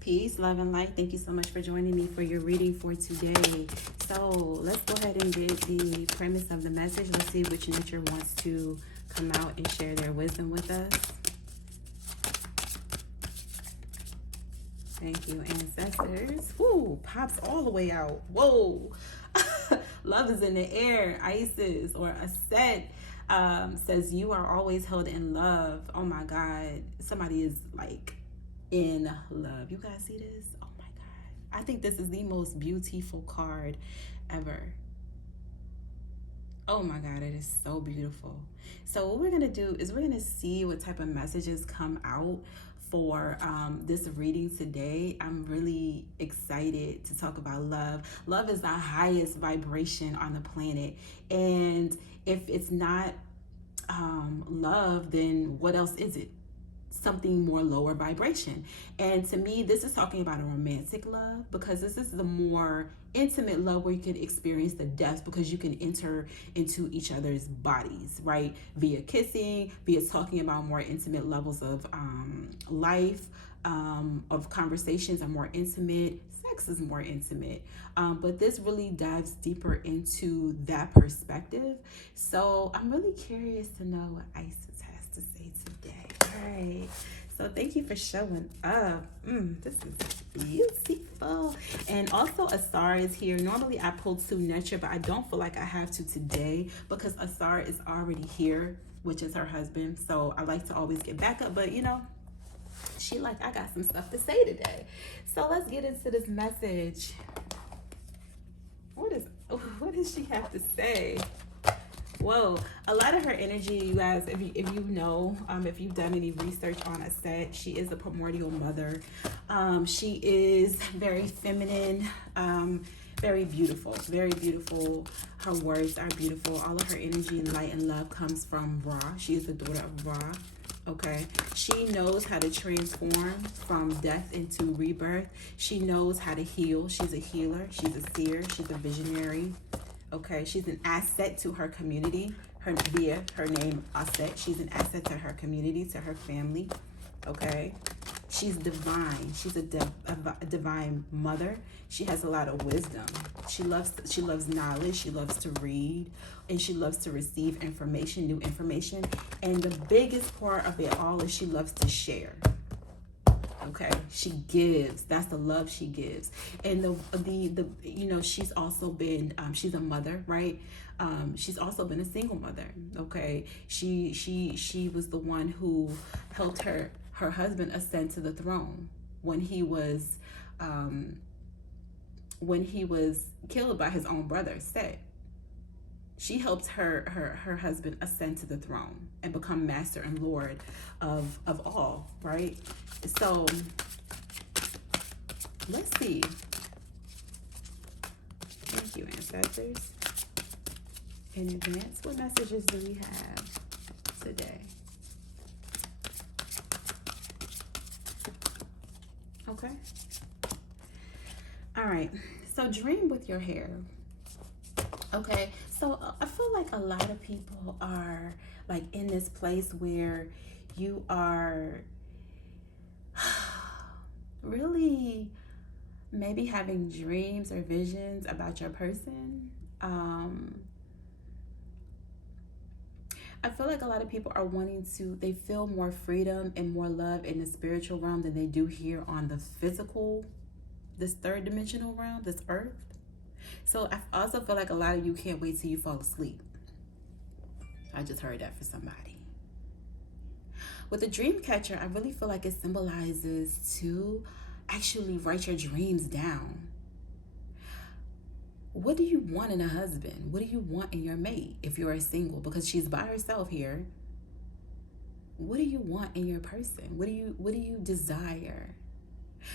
Peace, love, and light. Thank you so much for joining me for your reading for today. So let's go ahead and get the premise of the message. Let's see which nature wants to come out and share their wisdom with us. Thank you, ancestors. Whoo, pops all the way out. Whoa. Love is in the air. Isis or Aset says you are always held in love. Oh my God. Somebody is like in love. You guys see this? Oh my God. I think this is the most beautiful card ever. Oh my God, it is so beautiful. So what we're going to do is we're going to see what type of messages come out for this reading today. I'm really excited to talk about love. Love is the highest vibration on the planet. And if it's not love, then what else is it? Something more lower vibration. And to me, this is talking about a romantic love, because this is the more intimate love where you can experience the depth, because you can enter into each other's bodies, right? Via kissing, via talking about more intimate levels of life, of conversations are more intimate. Sex is more intimate. But this really dives deeper into that perspective. So I'm really curious to know what Isis has to say today. All right. So thank you for showing up. This is beautiful. And also Asar is here. Normally I pull to nurture, but I don't feel like I have to today because Asar is already here, which is her husband. So I like to always get back up, but you know, she like, I got some stuff to say today. So let's get into this message. What does she have to say? Whoa, a lot of her energy, you guys, if you know, if you've done any research on Aset, she is a primordial mother. She is very feminine, very beautiful, very beautiful. Her words are beautiful. All of her energy and light and love comes from Ra. She is the daughter of Ra. Okay, she knows how to transform from death into rebirth. She knows how to heal. She's a healer. She's a seer. She's a visionary. Okay, she's an asset to her community. Via her name Aset, she's an asset to her community, to her family. Okay, she's divine. She's a divine mother. She has a lot of wisdom. She loves knowledge. She loves to read, and she loves to receive information, new information. And the biggest part of it all is she loves to share. Okay, she gives. That's the love she gives. And the you know, she's also been she's a mother, right? She's also been a single mother. Okay, she was the one who helped her husband ascend to the throne when he was killed by his own brother, Set. She helped her husband ascend to the throne and become master and lord of all, right? So let's see. Thank you, ancestors. In advance, what messages do we have today? Okay. All right. So dream with your hair. Okay, so I feel like a lot of people are like in this place where you are really maybe having dreams or visions about your person. I feel like a lot of people are they feel more freedom and more love in the spiritual realm than they do here on the physical, this third dimensional realm, this earth. So I also feel like a lot of you can't wait till you fall asleep. I just heard that for somebody. With the dream catcher, I really feel like it symbolizes to actually write your dreams down. What do you want in a husband? What do you want in your mate if you're a single? Because she's by herself here. What do you want in your person? What do you desire?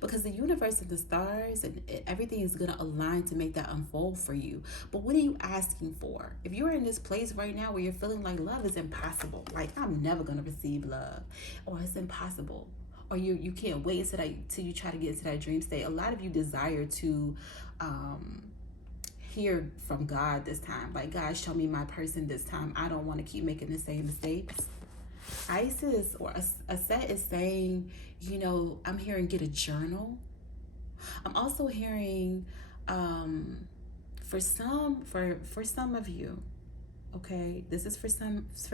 Because the universe and the stars and everything is going to align to make that unfold for you. But what are you asking for? If you're in this place right now where you're feeling like love is impossible, like I'm never going to receive love, or it's impossible, or you can't wait till you try to get into that dream state. A lot of you desire to hear from God this time. Like, God, show me my person this time. I don't want to keep making the same mistakes. Isis or Aset is saying, I'm hearing get a journal. I'm also hearing, for some of you, okay, this is for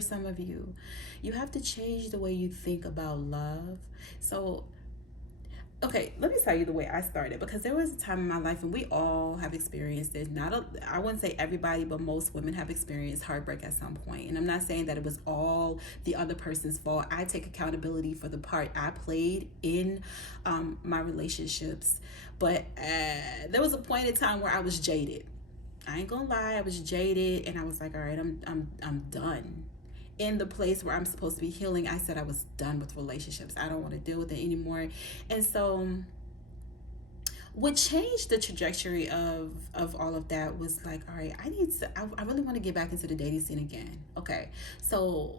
some of you, you have to change the way you think about love. So okay, let me tell you the way I started, because there was a time in my life, and we all have experienced it. I wouldn't say everybody, but most women have experienced heartbreak at some point. And I'm not saying that it was all the other person's fault. I take accountability for the part I played in my relationships. But there was a point in time where I was jaded. I ain't gonna lie, I was jaded, and I was like, all right, I'm done. In the place where I'm supposed to be healing, I said I was done with relationships. I don't want to deal with it anymore. And so what changed the trajectory of all of that was like, all right, I really want to get back into the dating scene again. Okay. So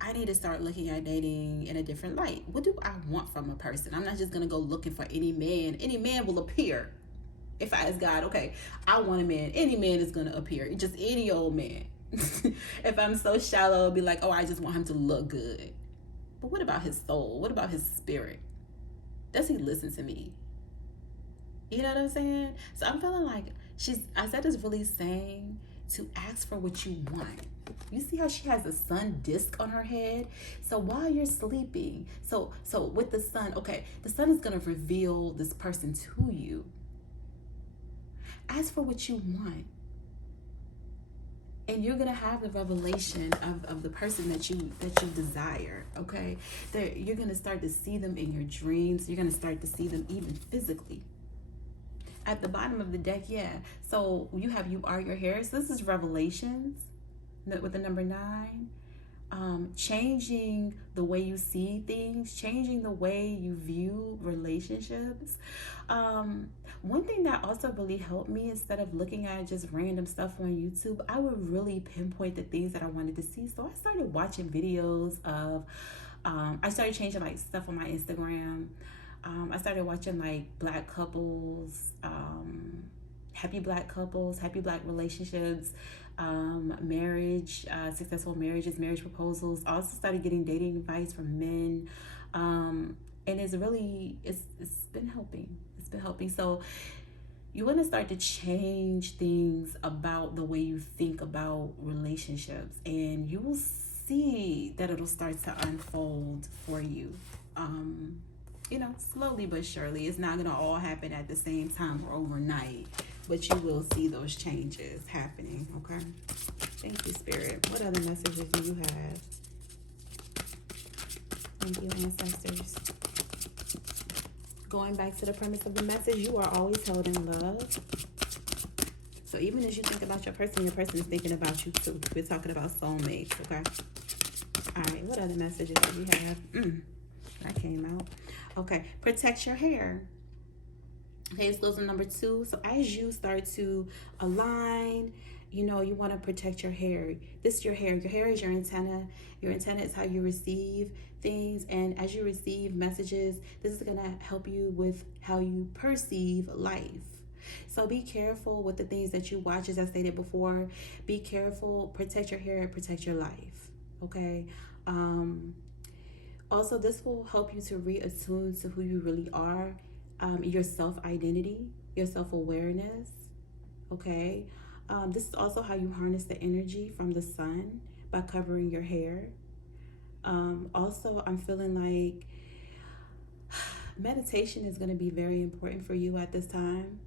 I need to start looking at dating in a different light. What do I want from a person? I'm not just gonna go looking for any man. Any man will appear. If I ask God, okay, I want a man. Any man is gonna appear. Just any old man. If I'm so shallow, I'll be like, oh, I just want him to look good. But what about his soul? What about his spirit? Does he listen to me? You know what I'm saying? So I'm feeling like Isaiah is really saying to ask for what you want. You see how she has a sun disc on her head? So while you're sleeping, so with the sun, okay, the sun is gonna reveal this person to you. Ask for what you want. And you're gonna have the revelation of the person that you desire. Okay, you're gonna start to see them in your dreams. You're gonna start to see them even physically. At the bottom of the deck, yeah. So you are your hair. So this is Revelations with the number 9. Changing the way you see things, changing the way you view relationships. One thing that also really helped me, instead of looking at just random stuff on YouTube, I would really pinpoint the things that I wanted to see. So I started watching videos of, I started changing like stuff on my Instagram. I started watching like black couples, happy black couples, happy black relationships, marriage, successful marriages, marriage proposals. I also started getting dating advice from men, and it's been helping. It's been helping. So you want to start to change things about the way you think about relationships, and you will see that it'll start to unfold for you. Slowly but surely. It's not gonna all happen at the same time or overnight, but you will see those changes happening. Okay. Thank you, Spirit. What other messages do you have? Thank you, ancestors. Going back to the premise of the message, you are always held in love. So even as you think about your person is thinking about you too. We're talking about soulmates, okay? All right, what other messages do we have? That came out. Okay, protect your hair. Okay, this goes on number 2. So as you start to align, you want to protect your hair. This is your hair. Your hair is your antenna. Your antenna is how you receive things. And as you receive messages, this is going to help you with how you perceive life. So be careful with the things that you watch, as I stated before. Be careful. Protect your hair. Protect your life. Okay? Also, this will help you to reattune to who you really are, your self-identity, your self-awareness, okay? This is also how you harness the energy from the sun, by covering your hair. Also, I'm feeling like meditation is going to be very important for you at this time.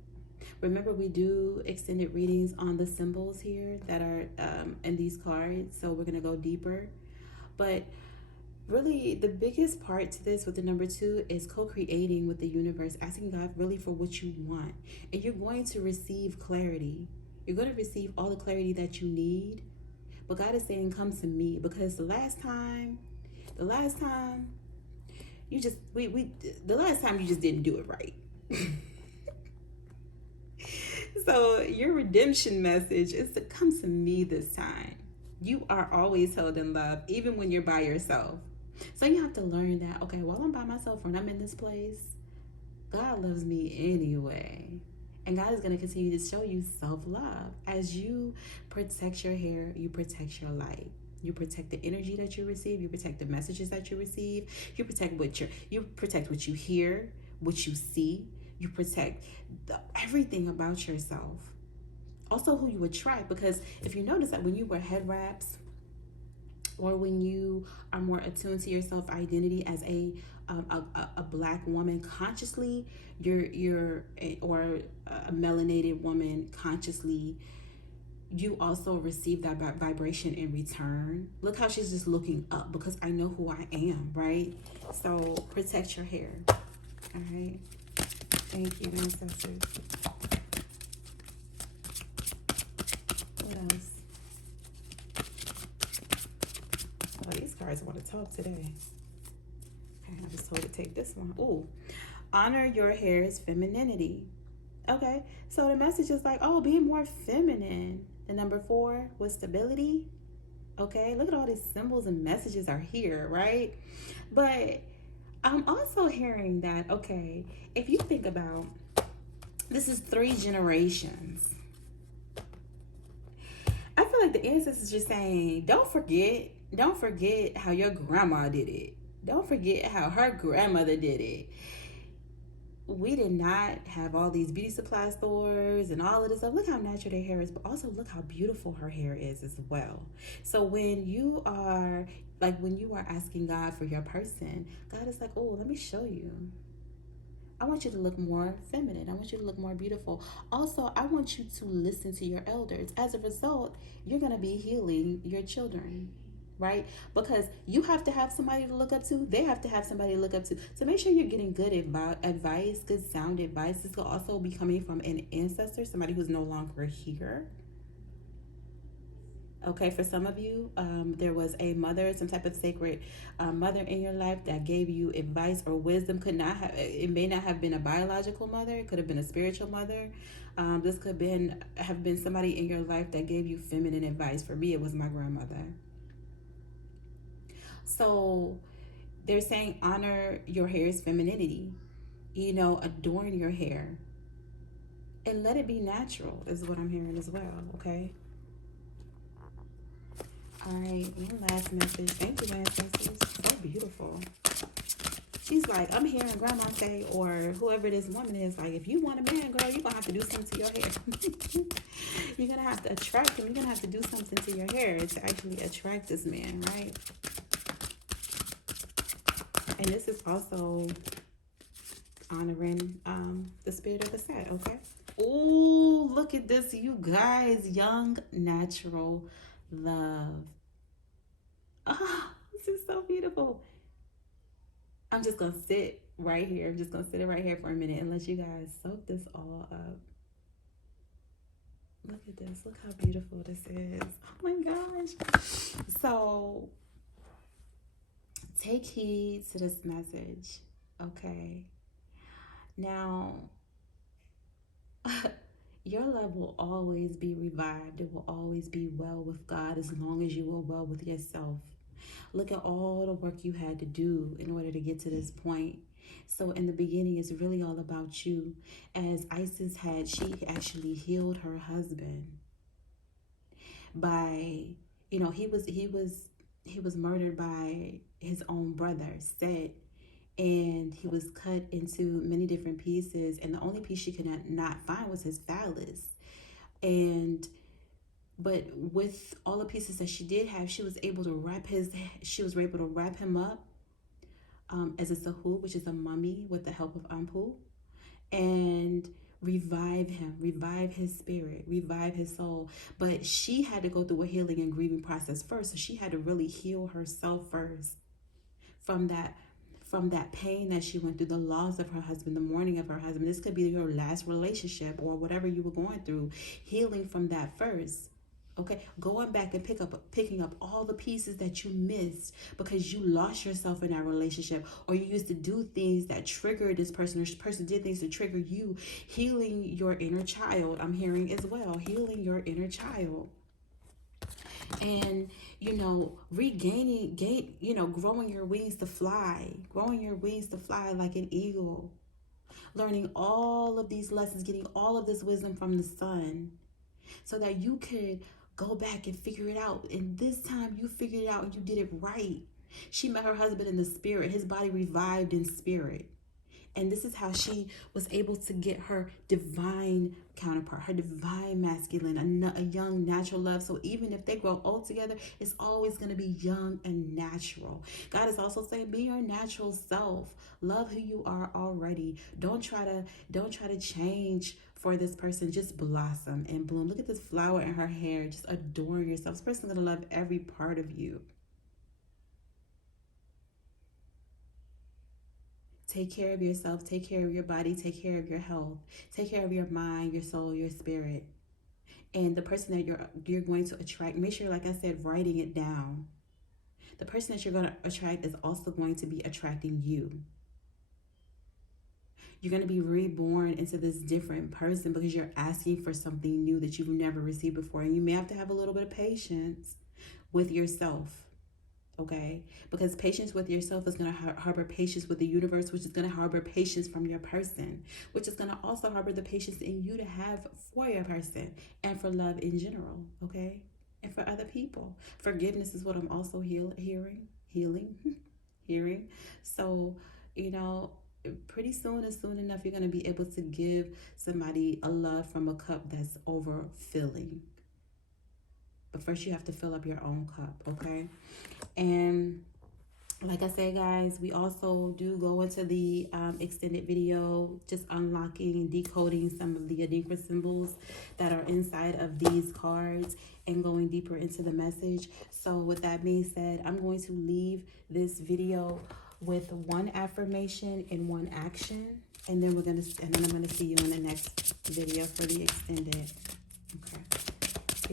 Remember, we do extended readings on the symbols here that are in these cards, so we're going to go deeper. But really, the biggest part to this with the number 2 is co-creating with the universe, asking God really for what you want. And you're going to receive clarity. You're going to receive all the clarity that you need. But God is saying, come to me, because the last time you just didn't do it right. So your redemption message is to come to me this time. You are always held in love, even when you're by yourself. So you have to learn that, okay, while I'm by myself, when I'm in this place, God loves me anyway. And God is going to continue to show you self-love. As you protect your hair, you protect your light. You protect the energy that you receive. You protect the messages that you receive. You protect what you hear, what you see. You protect everything about yourself. Also, who you attract, because if you notice that when you wear head wraps, or when you are more attuned to your self identity as a black woman consciously, or a melanated woman consciously, you also receive that vibration in return. Look how she's just looking up, because I know who I am, right? So protect your hair. All right. Thank you, ancestors. What else? Oh, these cards want to talk today. Okay, I was told to take this one. Ooh, honor your hair's femininity. Okay, so the message is like, oh, be more feminine. The number 4 was stability. Okay, look at all these symbols and messages are here, right? But I'm also hearing that, okay, if you think about, this is 3 generations. I feel like the ancestors is just saying, don't forget how your grandma did it. Don't forget how her grandmother did it. We did not have all these beauty supply stores and all of this stuff. Look how natural their hair is, but also look how beautiful her hair is as well. So when you are asking God for your person, God is like, oh, let me show you. I want you to look more feminine. I want you to look more beautiful. Also, I want you to listen to your elders. As a result, you're going to be healing your children, right? Because you have to have somebody to look up to. They have to have somebody to look up to. So make sure you're getting good advice, good sound advice. This will also be coming from an ancestor, somebody who's no longer here. Okay, for some of you, there was a mother, some type of sacred mother in your life that gave you advice or wisdom. It may not have been a biological mother. It could have been a spiritual mother. This could have been somebody in your life that gave you feminine advice. For me, it was my grandmother. So they're saying honor your hair's femininity. Adorn your hair and let it be natural is what I'm hearing as well. Okay. All right, one last message. Thank you, ancestors. So beautiful. She's like, I'm hearing grandma say, or whoever this woman is, like, if you want a man, girl, you're going to have to do something to your hair. You're going to have to attract him. You're going to have to do something to your hair to actually attract this man, right? And this is also honoring the spirit of Aset, okay? Oh, look at this, you guys. Young, natural love. Ah, this is so beautiful. I'm just going to sit right here. I'm just going to sit it right here for a minute and let you guys soak this all up. Look at this. Look how beautiful this is. Oh my gosh. So take heed to this message, okay? Now, your love will always be revived. It will always be well with God as long as you are well with yourself. Look at all the work you had to do in order to get to this point. So in the beginning, it's really all about you. As she actually healed her husband by, he was murdered by his own brother, Set, and he was cut into many different pieces, and the only piece she could not find was his phallus. But with all the pieces that she did have, she was able to wrap him up as a sahub, which is a mummy, with the help of Ampu, and revive him, revive his spirit, revive his soul. But she had to go through a healing and grieving process first. So she had to really heal herself first from that pain that she went through, the loss of her husband, the mourning of her husband. This could be your last relationship or whatever you were going through. Healing from that first. Okay, going back and picking up all the pieces that you missed because you lost yourself in that relationship, or you used to do things that triggered this person, or this person did things to trigger you. Healing your inner child, I'm hearing as well. Healing your inner child. And growing your wings to fly, like an eagle, learning all of these lessons, getting all of this wisdom from the sun, so that you could Go back and figure it out. And this time you figured it out and you did it right. She met her husband in the spirit. His body revived in spirit. And this is how she was able to get her divine counterpart, her divine masculine, a young natural love. So even if they grow old together, it's always going to be young and natural. God is also saying, be your natural self. Love who you are already. Don't try to change for this person. Just blossom and bloom. Look at this flower in her hair. Just adore yourself. This person's going to love every part of you. Take care of yourself, take care of your body, take care of your health, take care of your mind, your soul, your spirit. And the person that you're going to attract, make sure, like I said, writing it down. The person that you're going to attract is also going to be attracting you. You're going to be reborn into this different person because you're asking for something new that you've never received before. And you may have to have a little bit of patience with yourself. Okay, because patience with yourself is going to harbor patience with the universe, which is going to harbor patience from your person, which is going to also harbor the patience in you to have for your person and for love in general. Okay, and for other people. Forgiveness is what I'm also hearing. So, you know, pretty soon, as soon enough, you're going to be able to give somebody a love from a cup that's overfilling. But first, you have to fill up your own cup, okay? And like I said, guys, we also do go into the extended video, just unlocking and decoding some of the Enigma symbols that are inside of these cards and going deeper into the message. So with that being said, I'm going to leave this video with one affirmation and one action. And then I'm gonna see you in the next video for the extended. Okay.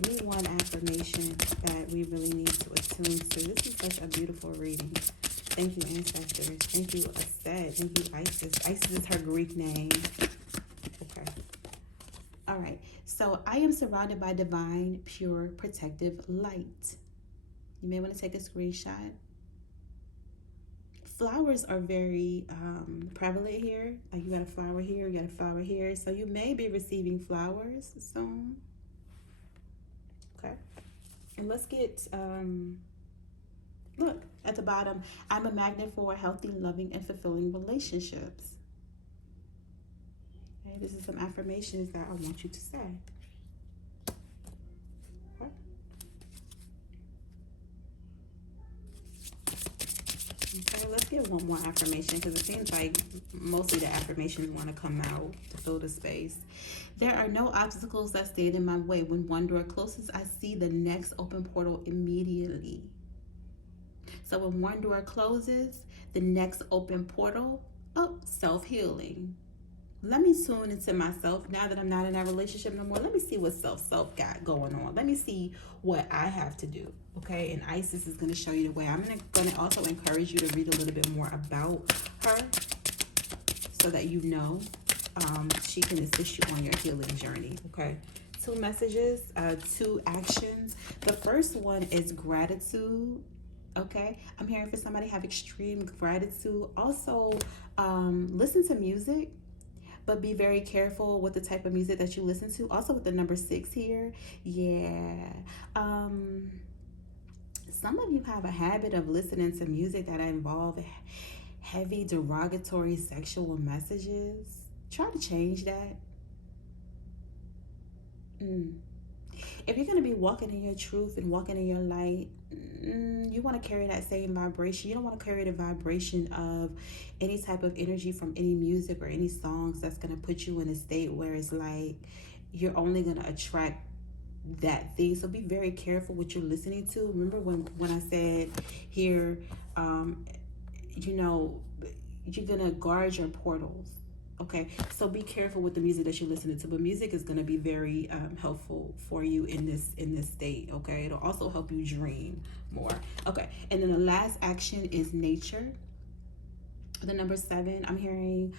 Give me one affirmation that we really need to attune to. This is such a beautiful reading. Thank you, ancestors. Thank you, Aset. Thank you, Isis. Isis is her Greek name. Okay. All right. So I am surrounded by divine, pure, protective light. You may want to take a screenshot. Flowers are very prevalent here. Like you got a flower here, you got a flower here. So you may be receiving flowers soon. Okay. And let's get, look, at the bottom, I'm a magnet for healthy, loving, and fulfilling relationships. Okay, this is some affirmations that I want you to say. Okay. Okay, let's get one more affirmation because it seems like mostly the affirmations want to come out to fill the space. There are no obstacles that stand in my way. When one door closes, I see the next open portal immediately. So when one door closes, the next open portal, self-healing. Let me tune into myself now that I'm not in that relationship no more. Let me see what self got going on. Let me see what I have to do. Okay, and Isis is going to show you the way. I'm going to also encourage you to read a little bit more about her so that you know she can assist you on your healing journey. Okay, 2 messages, 2 actions. The first one is gratitude. Okay, I'm hearing for somebody have extreme gratitude. Also, listen to music, but be very careful with the type of music that you listen to. Also with the number 6 here, yeah. Some of you have a habit of listening to music that involve heavy derogatory sexual messages. Try to change that. If you're going to be walking in your truth and walking in your light, you want to carry that same vibration. You don't want to carry the vibration of any type of energy from any music or any songs that's going to put you in a state where it's like you're only going to attract that thing. So be very careful what you're listening to. Remember when I said here, you know, you're going to guard your portals. Okay, so be careful with the music that you're listening to, but music is going to be very helpful for you in this state. Okay, it'll also help you dream more. Okay, and then the last action is nature. The number 7, I'm hearing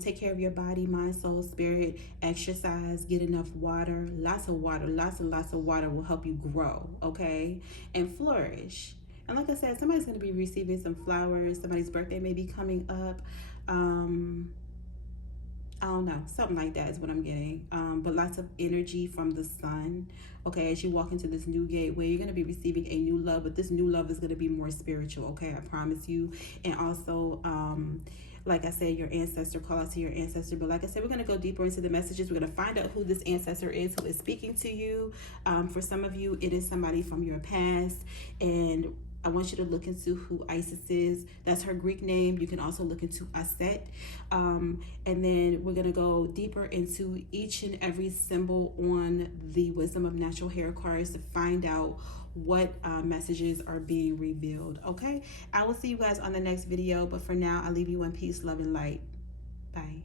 take care of your body, mind, soul, spirit, exercise, get enough water. Lots of water, lots and lots of water will help you grow. Okay, and flourish. And like I said, somebody's going to be receiving some flowers. Somebody's birthday may be coming up. I don't know, something like that is what I'm getting. But lots of energy from the sun. Okay, as you walk into this new gateway, you're going to be receiving a new love, but this new love is going to be more spiritual. Okay, I promise you. And also, like I said, your ancestor, call out to your ancestor. But like I said, we're going to go deeper into the messages. We're going to find out who this ancestor is who is speaking to you. For some of you, it is somebody from your past. And I want you to look into who Isis is. That's her Greek name. You can also look into Aset. And then we're going to go deeper into each and every symbol on the Wisdom of Natural Hair cards to find out what messages are being revealed. Okay, I will see you guys on the next video, but for now, I leave you in peace, love, and light. Bye.